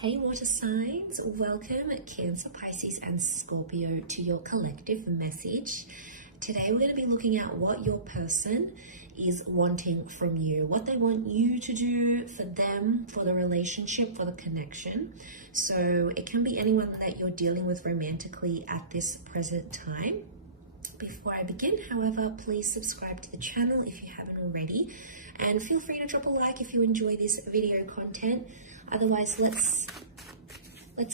Hey water signs, welcome Cancer, Pisces and Scorpio to your collective message. Today we're going to be looking at what your person is wanting from you, what they want you to do for them, for the relationship, for the connection. So it can be anyone that you're dealing with romantically at this present time. Before I begin, however, please subscribe to the channel if you haven't already, and feel free to drop a like if you enjoy this video content. Otherwise, let's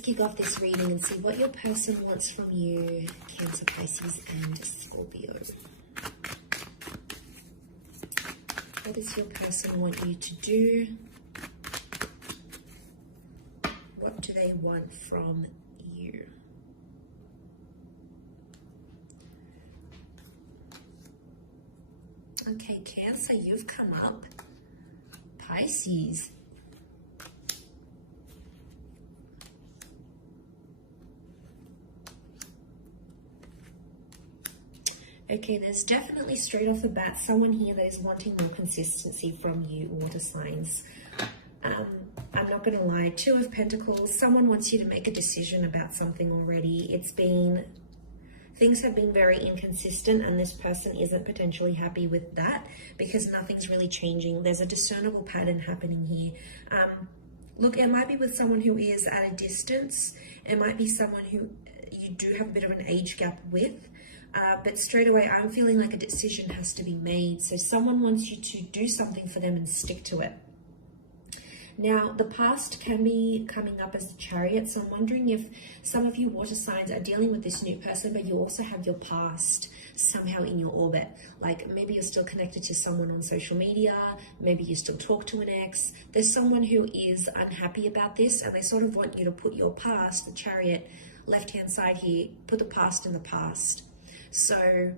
kick off this reading and see what your person wants from you, Cancer, Pisces and Scorpio. What does your person want you to do? What do they want from you? Okay, Cancer, you've come up. Pisces. Okay, there's definitely straight off the bat someone here that is wanting more consistency from you, water signs. I'm not going to lie, Two of Pentacles, someone wants you to make a decision about something already. Things have been very inconsistent and this person isn't potentially happy with that because nothing's really changing. There's a discernible pattern happening here. Look, it might be with someone who is at a distance. It might be someone who you do have a bit of an age gap with. But straight away, I'm feeling like a decision has to be made. So someone wants you to do something for them and stick to it. Now, the past can be coming up as the Chariot. So I'm wondering if some of you water signs are dealing with this new person, but you also have your past somehow in your orbit. Like maybe you're still connected to someone on social media. Maybe you still talk to an ex. There's someone who is unhappy about this and they sort of want you to put your past, the Chariot, left-hand side here, put the past in the past. So,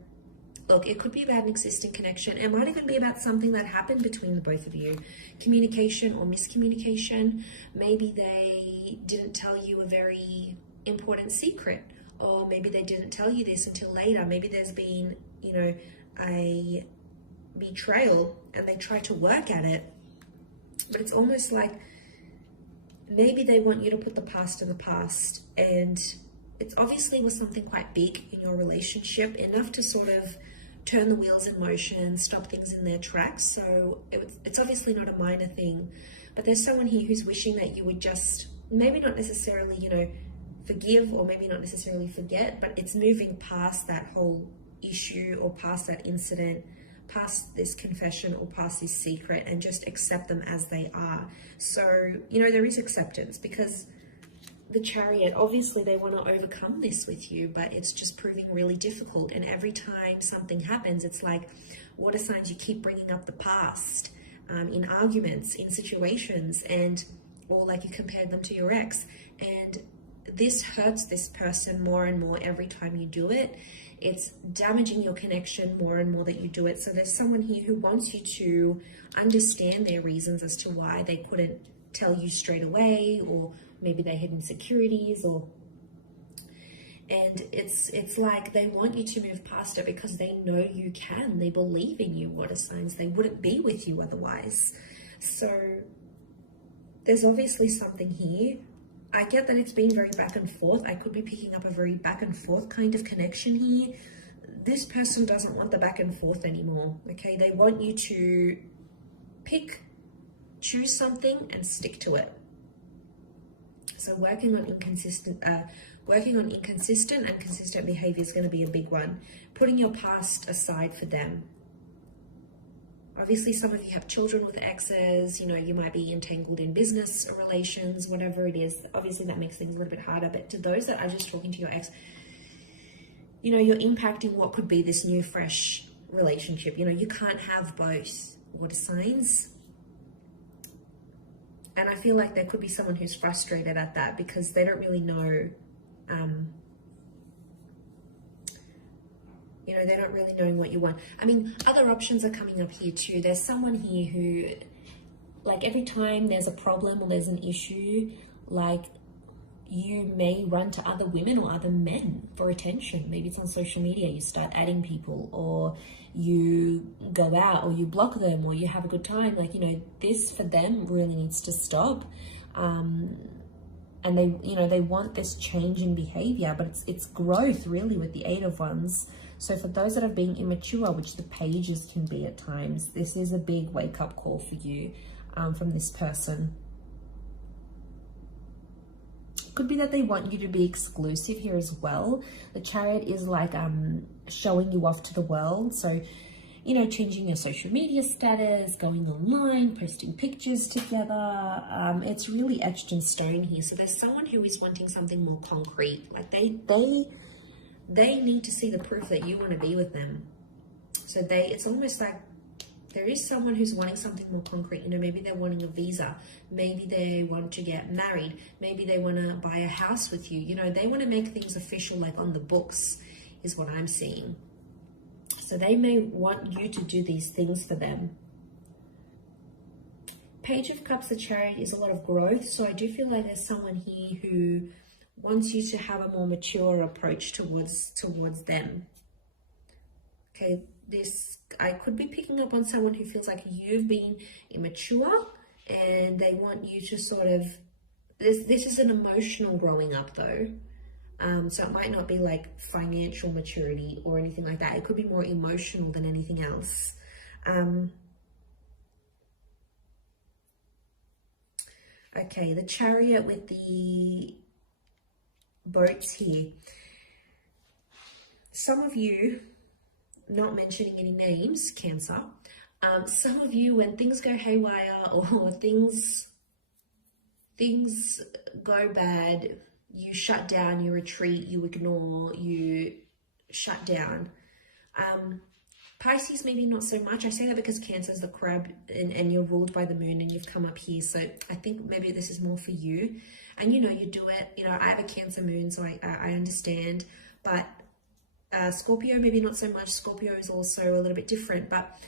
look, it could be about an existing connection. It might even be about something that happened between the both of you. Communication or miscommunication. Maybe they didn't tell you a very important secret. Or maybe they didn't tell you this until later. Maybe there's been, a betrayal and they try to work at it. But it's almost like maybe they want you to put the past in the past, and it's obviously was something quite big in your relationship, enough to sort of turn the wheels in motion, stop things in their tracks. So it's obviously not a minor thing, but there's someone here who's wishing that you would just maybe not necessarily, forgive or maybe not necessarily forget, but it's moving past that whole issue or past that incident, past this confession or past this secret, and just accept them as they are. So, there is acceptance because the Chariot, obviously they want to overcome this with you, but it's just proving really difficult. And every time something happens, it's like water signs, you keep bringing up the past in arguments, in situations, or like you compared them to your ex. And this hurts this person more and more every time you do it. It's damaging your connection more and more that you do it. So there's someone here who wants you to understand their reasons as to why they couldn't tell you straight away, or maybe they had insecurities, and it's like they want you to move past it because they know you can. They believe in you, water signs. They wouldn't be with you otherwise. So there's obviously something here. I get that it's been very back and forth. I could be picking up a very back and forth kind of connection here. This person doesn't want the back and forth anymore, okay? They want you to choose something and stick to it. So working on inconsistent and consistent behavior is going to be a big one. Putting your past aside for them. Obviously, some of you have children with exes. You might be entangled in business relations, whatever it is. Obviously, that makes things a little bit harder. But to those that are just talking to your ex, you're impacting what could be this new, fresh relationship. You can't have both, water signs. And I feel like there could be someone who's frustrated at that because they don't really know, they're not really knowing what you want. I mean, other options are coming up here too. There's someone here who, like every time there's a problem or there's an issue, like you may run to other women or other men for attention. Maybe it's on social media, you start adding people, or you go out, or you block them, or you have a good time. Like, you know, this for them really needs to stop. and they, you know, they want this change in behavior, but it's growth really with the Eight of Wands. So for those that have been immature, which the pages can be at times, this is a big wake-up call for you from this person. Could be that they want you to be exclusive here as well. The Chariot is like showing you off to the world. So, you know, changing your social media status, going online, posting pictures together. It's really etched in stone here. So there's someone who is wanting something more concrete. Like they need to see the proof that you want to be with them. So it's almost like there is someone who's wanting something more concrete. You know, maybe they're wanting a visa. Maybe they want to get married. Maybe they want to buy a house with you. You know, they want to make things official, like on the books, is what I'm seeing. So they may want you to do these things for them. Page of Cups, the Chariot, is a lot of growth. So I do feel like there's someone here who wants you to have a more mature approach towards them. Okay, I could be picking up on someone who feels like you've been immature and they want you to sort of, this is an emotional growing up though. So it might not be like financial maturity or anything like that. It could be more emotional than anything else. Okay, the Chariot with the boats here. Some of you, not mentioning any names, Cancer, some of you, when things go haywire or things go bad, you shut down, you retreat, you ignore, you shut down. Pisces, maybe not so much. I say that because Cancer is the crab and you're ruled by the moon and you've come up here. So I think maybe this is more for you. And, you know, you do it. You know, I have a Cancer moon, so I understand. But Scorpio, maybe not so much. Scorpio is also a little bit different. But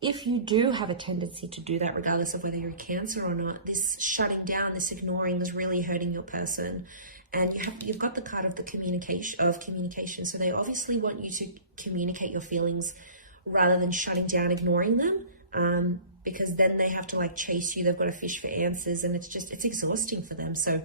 if you do have a tendency to do that, regardless of whether you're a Cancer or not, this shutting down, this ignoring is really hurting your person. And you've got the card of the communication. So they obviously want you to communicate your feelings rather than shutting down, ignoring them. Because then they have to like chase you. They've got to fish for answers, and it's exhausting for them. So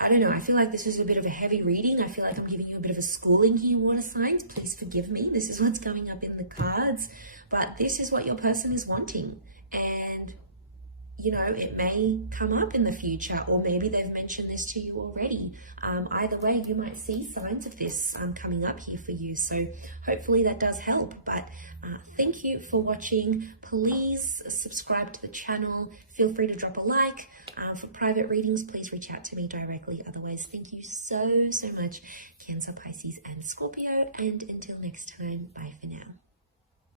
I don't know. I feel like this is a bit of a heavy reading. I feel like I'm giving you a bit of a schooling here, water signs. Please forgive me. This is what's coming up in the cards. But this is what your person is wanting. And, you know, it may come up in the future, or maybe they've mentioned this to you already. Either way, you might see signs of this coming up here for you. So hopefully that does help. But thank you for watching. Please subscribe to the channel. Feel free to drop a like. For private readings, please reach out to me directly. Otherwise, thank you so much, Cancer, Pisces, and Scorpio. And until next time, bye for now.